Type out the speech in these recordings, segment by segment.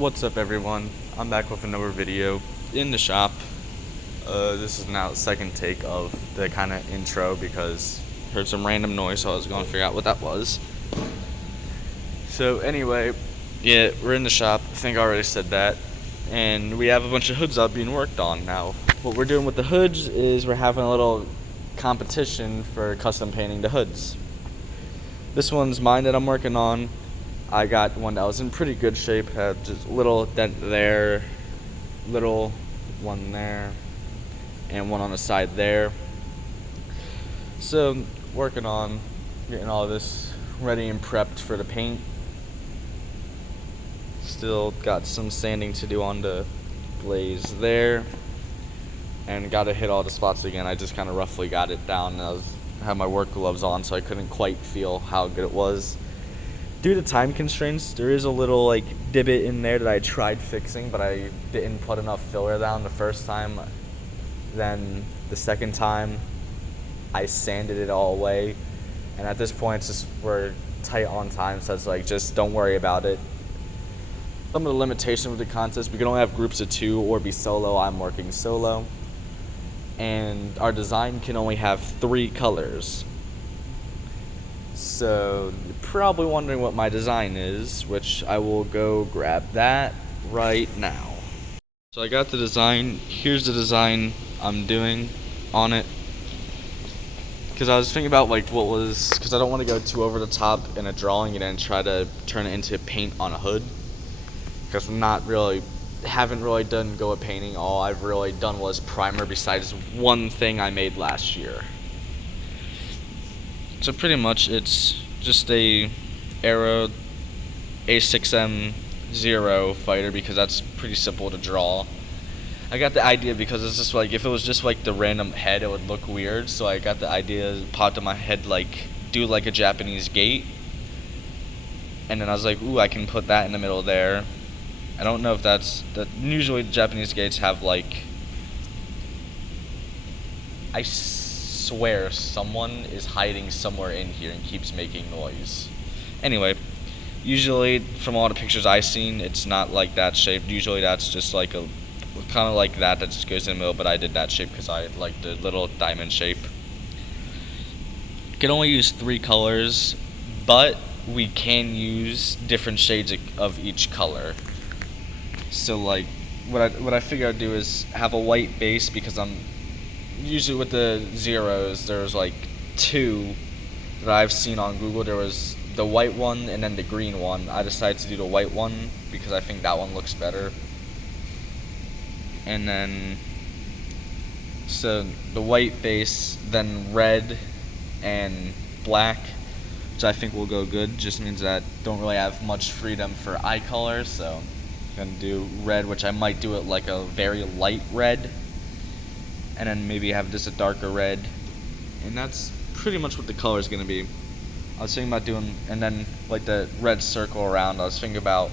What's up, everyone? I'm back with another video in the shop. This is now the second take of the kind of intro because I heard some random noise, so I was going to figure out what that was. So anyway, yeah, we're in the shop. I think I already said that. And we have a bunch of hoods out being worked on now. What we're doing with the hoods is we're having a little competition for custom painting the hoods. This one's mine that I'm working on. I got one that was in pretty good shape, had just a little dent there, little one there, and one on the side there. So, working on getting all this ready and prepped for the paint. Still got some sanding to do on the glaze there, and got to hit all the spots again. I just kind of roughly got it down. I had my work gloves on, so I couldn't quite feel how good it was. Due to time constraints, there is a little like divot in there that I tried fixing, but I didn't put enough filler down the first time. Then the second time, I sanded it all away, and at this point, it's just we're tight on time, so it's like just don't worry about it. Some of the limitations with the contest, we can only have groups of 2 or be solo. I'm working solo, and our design can only have 3 colors. So you're probably wondering what my design is, which I will go grab that right now. So I got the design. Here's the design I'm doing on it. Because I was thinking about because I don't want to go too over the top in a drawing and then try to turn it into paint on a hood. Because haven't really done go with painting. All I've really done was primer, besides one thing I made last year. So pretty much it's just a Aero A6M0 fighter, because that's pretty simple to draw. I got the idea because it's just like, if it was just like the random head, it would look weird. So I got the idea, popped in my head, like do like a Japanese gate. And then I was like, ooh, I can put that in the middle there. I don't know if that's usually the Japanese gates have like, I swear someone is hiding somewhere in here and keeps making noise. Anyway, usually from all the pictures I've seen, it's not like that shape. Usually that's just like a kind of like that just goes in the middle, but I did that shape because I like the little diamond shape. You can only use 3 colors, but we can use different shades of each color. So like what I figure I'd do is have a white base, because I'm usually with the zeros, there's like 2 that I've seen on Google. There was the white one and then the green one. I decided to do the white one because I think that one looks better. And then, so the white base, then red and black, which I think will go good. Just means that don't really have much freedom for eye color, so I'm gonna do red, which I might do it like a very light red, and then maybe have just a darker red, and that's pretty much what the color is going to be. I was thinking about doing, and then like the red circle around, I was thinking about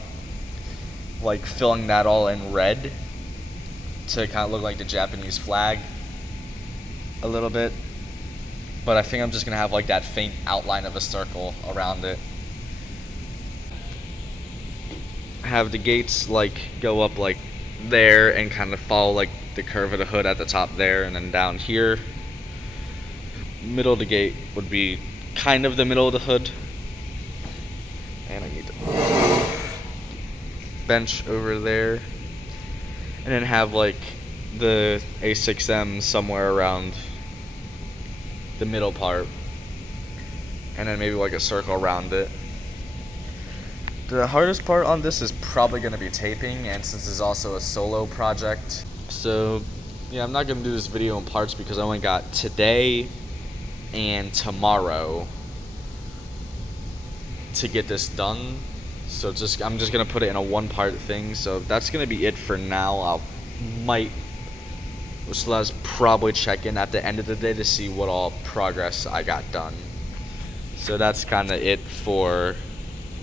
like filling that all in red to kind of look like the Japanese flag a little bit, but I think I'm just going to have like that faint outline of a circle around it. Have the gates like go up like there and kind of follow like the curve of the hood at the top there, and then down here, middle of the gate would be kind of the middle of the hood, and I need to bench over there, and then have like the A6M somewhere around the middle part, and then maybe like a circle around it. The hardest part on this is probably going to be taping, and since it's also a solo project, so yeah, I'm not going to do this video in parts because I only got today and tomorrow to get this done. So I'm just going to put it in a 1-part thing. So that's going to be it for now. Let's probably check in at the end of the day to see what all progress I got done. So that's kind of it for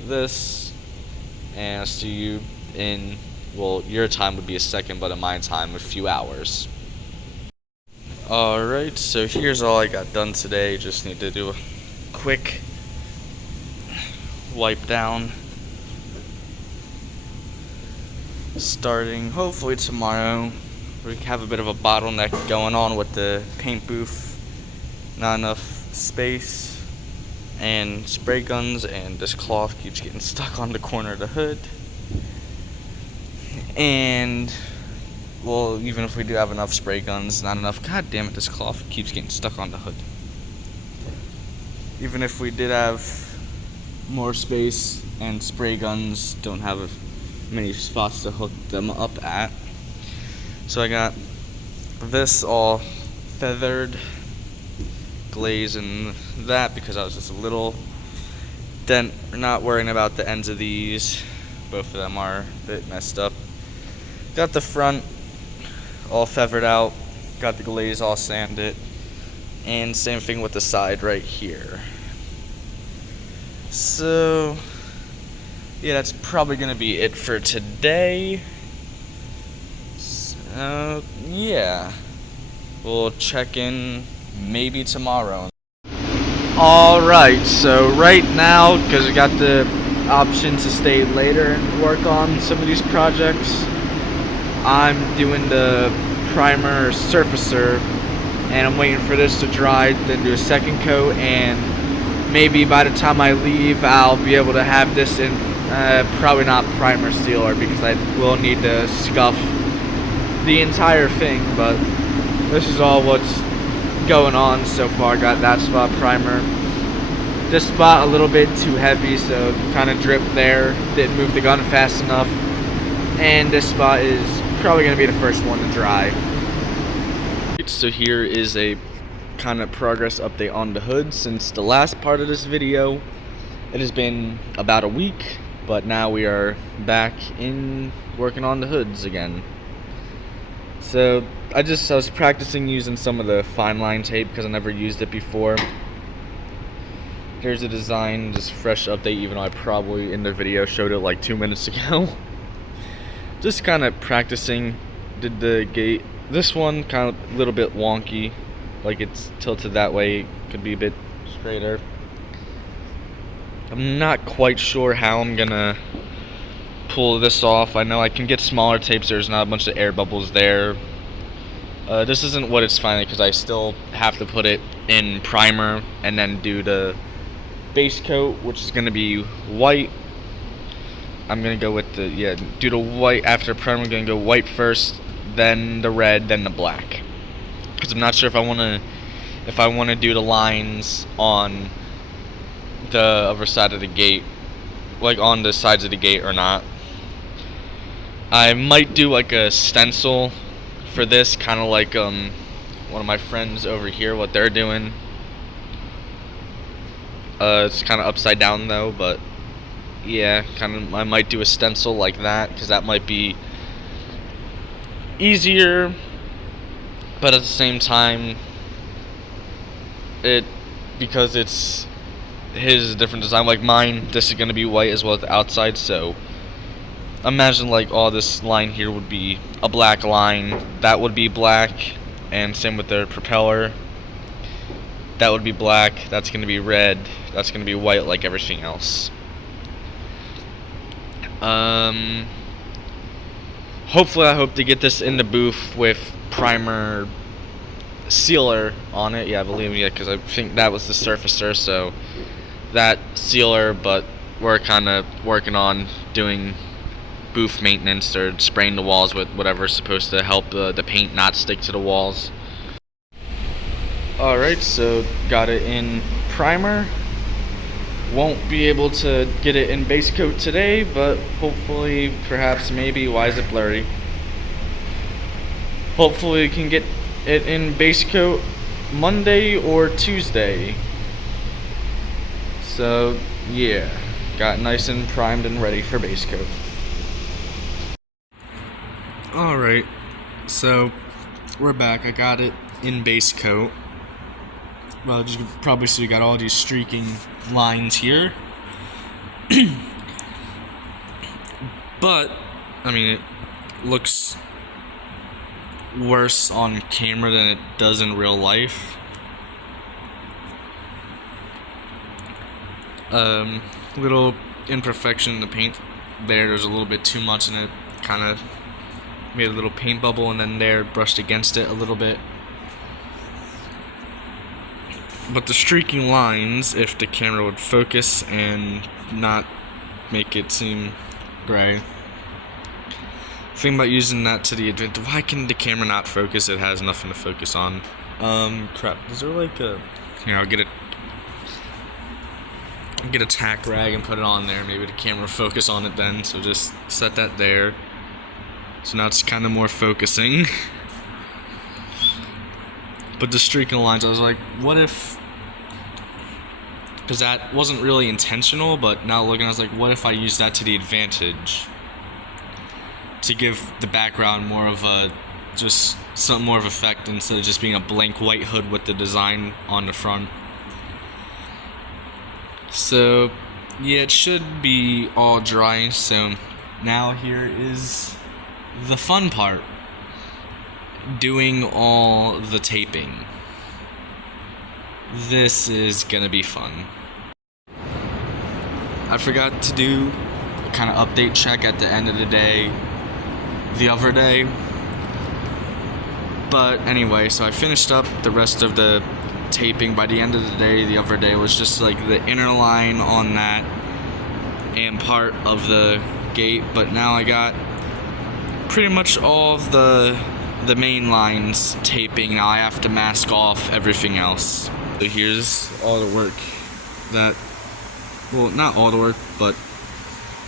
this. And I'll see you in, well, your time would be a second, but in my time, a few hours. Alright, so here's all I got done today. Just need to do a quick wipe down. starting hopefully tomorrow. We have a bit of a bottleneck going on with the paint booth. Not enough space and spray guns, and this cloth keeps getting stuck on the corner of the hood. And well, even if we do have enough spray guns, not enough. God damn it, this cloth keeps getting stuck on the hood. Even if we did have more space and spray guns, don't have many spots to hook them up at. So I got this all feathered, glaze and that, because I was just a little not worrying about the ends of these. Both of them are a bit messed up. Got the front all feathered out, got the glaze all sanded, and same thing with the side right here. So yeah, that's probably gonna be it for today. So yeah, we'll check in maybe tomorrow. Alright, so right now, because we got the option to stay later and work on some of these projects, I'm doing the primer surfacer, and I'm waiting for this to dry, then do a second coat, and maybe by the time I leave I'll be able to have this in probably not primer sealer, because I will need to scuff the entire thing, but this is all what's going on so far. Got that spot primer, this spot a little bit too heavy, so kind of dripped there, didn't move the gun fast enough, and this spot is probably going to be the first one to dry. So here is a kind of progress update on the hood. Since the last part of this video, it has been about a week, but now we are back in working on the hoods again. So I was practicing using some of the fine line tape because I never used it before. Here's the design, just fresh update, even though I probably in the video showed it like 2 minutes ago. Just kind of practicing. Did the gate, this one kind of a little bit wonky, like it's tilted that way, could be a bit straighter. I'm not quite sure how I'm gonna pull this off. I know I can get smaller tapes, there's not a bunch of air bubbles there. This isn't what it's finally, because I still have to put it in primer and then do the base coat, which is going to be white. I'm going to go with do the white after primer. I'm going to go white first, then the red, then the black, because I'm not sure if I want to do the lines on the other side of the gate, like on the sides of the gate, or not. I might do like a stencil for this, kind of like one of my friends over here, what they're doing. It's kind of upside down though, but yeah, I might do a stencil like that, because that might be easier, but at the same time, because it's his different design, like mine, this is going to be white as well as the outside, so imagine like all this line here would be a black line, that would be black, and same with the propeller, that would be black, that's going to be red, that's going to be white like everything else. Hopefully I hope to get this in the booth with primer sealer on it. Yeah, I believe me, because I think that was the surfacer, so that sealer, but we're kind of working on doing booth maintenance or spraying the walls with whatever's supposed to help the paint not stick to the walls. Alright, so got it in primer. Won't be able to get it in base coat today, but hopefully, perhaps, maybe, why is it blurry? Hopefully we can get it in base coat Monday or Tuesday. So yeah, got nice and primed and ready for base coat. Alright, so we're back. I got it in base coat. Well, as you can probably see, we got all these streaking lines here. But, I mean, it looks worse on camera than it does in real life. Little imperfection in the paint there. There's a little bit too much in it kind of made a little paint bubble, and then there brushed against it a little bit. But the streaking lines, if the camera would focus and not make it seem gray. Think about using that to the advantage. Why can the camera not focus? It has nothing to focus on. Crap. Is there like a... Here, I'll get a tack rag and put it on there. Maybe the camera will focus on it then. So just set that there. So now it's kind of more focusing. But the streaking lines, I was like, what if... Because that wasn't really intentional, but now looking, I was like, what if I use that to the advantage? To give the background more of a, just some more of effect instead of just being a blank white hood with the design on the front. So, yeah, it should be all dry. So now here is the fun part. Doing all the taping. This is gonna be fun. I forgot to do a kind of update check at the end of the day, the other day. But anyway, so I finished up the rest of the taping. By the end of the day, the other day was just like the inner line on that and part of the gate. But now I got pretty much all of the main lines taping. Now I have to mask off everything else. So here's all the work that, well, not all the work, but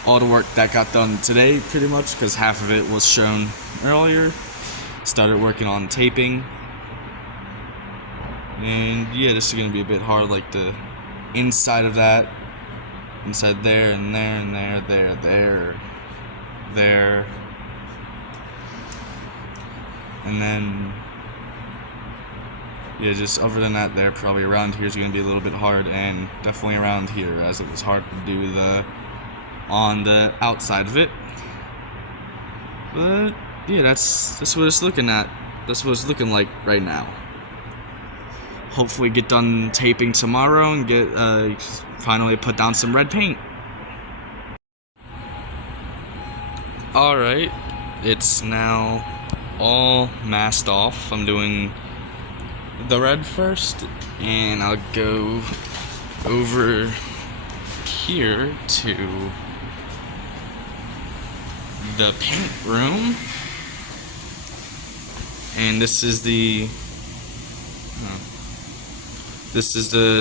all the work that got done today pretty much, because half of it was shown earlier. Started working on taping, and yeah, this is gonna be a bit hard, like the inside of that, inside there and there and there, and then yeah, just other than that, there probably around here is gonna be a little bit hard, and definitely around here, as it was hard to do on the outside of it. But yeah, that's what it's looking at. That's what it's looking like right now. Hopefully get done taping tomorrow and get finally put down some red paint. Alright, it's now all masked off. I'm doing the red first, and I'll go over here to the paint room, and this is the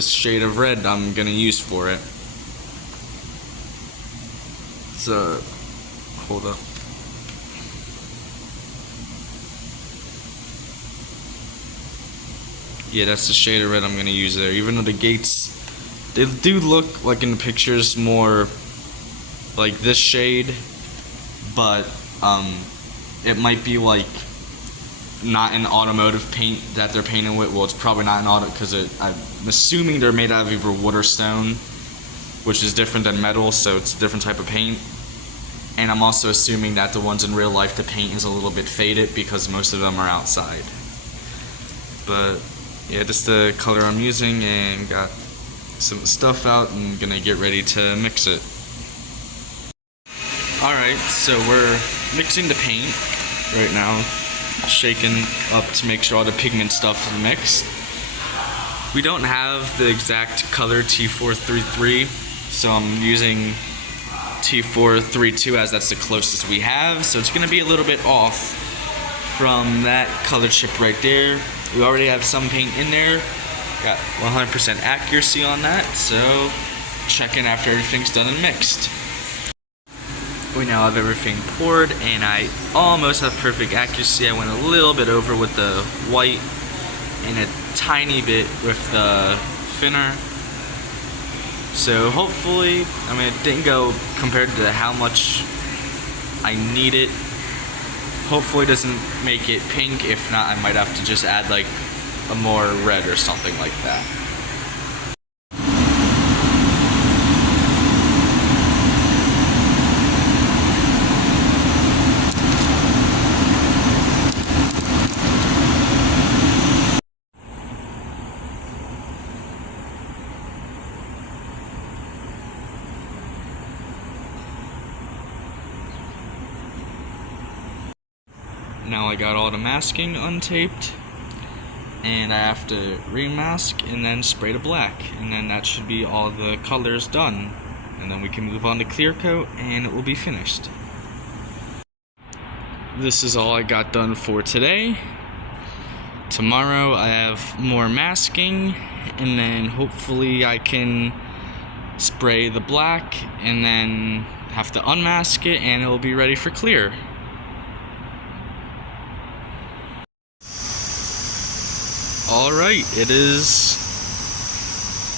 shade of red I'm gonna use for it. So hold up. Yeah, that's the shade of red I'm gonna use there. Even though the gates, they do look like in the pictures more like this shade, but it might be like not an automotive paint that they're painting with. Well, it's probably not an auto, because I'm assuming they're made out of either wood or stone, which is different than metal, so it's a different type of paint. And I'm also assuming that the ones in real life, the paint is a little bit faded because most of them are outside. But yeah, just the color I'm using, and got some stuff out and gonna get ready to mix it. Alright, so we're mixing the paint right now, shaking up to make sure all the pigment stuff is mixed. We don't have the exact color T433, so I'm using T432 as that's the closest we have, so it's gonna be a little bit off from that color chip right there. We already have some paint in there, got 100% accuracy on that, so check in after everything's done and mixed. We now have everything poured, and I almost have perfect accuracy. I went a little bit over with the white and a tiny bit with the thinner. So hopefully, I mean, it didn't go compared to how much I need it. Hopefully it doesn't make it pink. If not, I might have to just add like a more red or something like that. Now I got all the masking untaped, and I have to remask and then spray to black, and then that should be all the colors done, and then we can move on to clear coat and it will be finished. This is all I got done for today. Tomorrow I have more masking, and then hopefully I can spray the black and then have to unmask it and it will be ready for clear. Alright, it is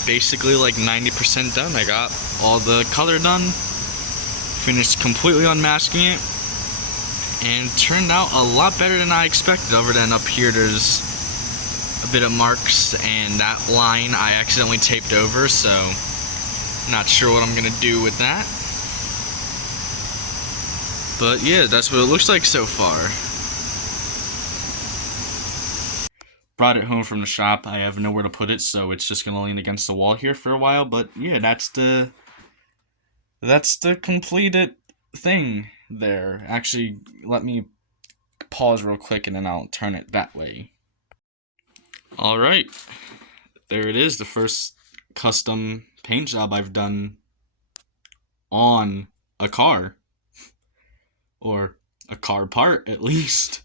basically like 90% done. I got all the color done, finished completely unmasking it, and turned out a lot better than I expected. Other than up here there's a bit of marks, and that line I accidentally taped over, so not sure what I'm gonna do with that. But yeah, that's what it looks like so far. Brought it home from the shop. I have nowhere to put it, so it's just gonna lean against the wall here for a while. But yeah, that's the completed thing there. Actually, let me pause real quick and then I'll turn it that way. Alright, there it is, the first custom paint job I've done on a car. Or a car part, at least.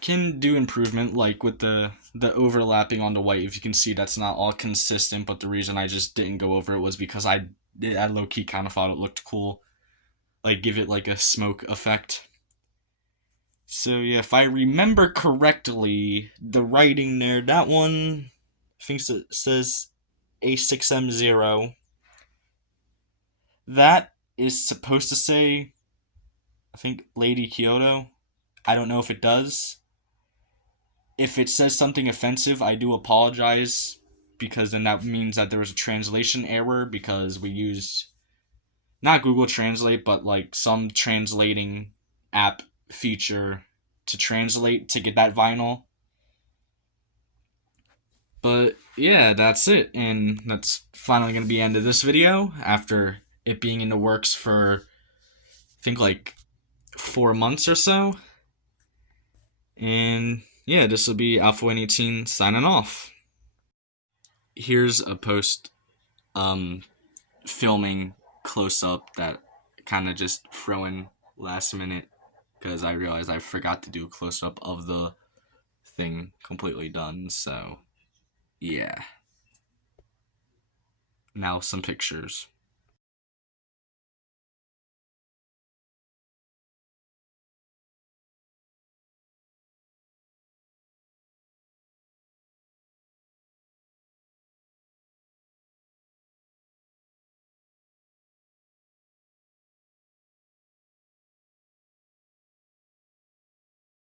Can do improvement, like with the overlapping on the white. If you can see, that's not all consistent, but the reason I just didn't go over it was because I low-key kind of thought it looked cool. Like, give it like a smoke effect. So yeah, if I remember correctly, the writing there, that one, I think it says A6M0. That is supposed to say, I think, Lady Kyoto. I don't know if it does. If it says something offensive, I do apologize, because then that means that there was a translation error, because we used not Google Translate, but like some translating app feature to translate to get that vinyl. But yeah, that's it, and that's finally going to be the end of this video after it being in the works for, I think, like 4 months or so. And yeah, this will be Alpha118 signing off. Here's a post filming close-up that kind of just throw in last minute, because I realized I forgot to do a close-up of the thing completely done, so yeah. Now some pictures.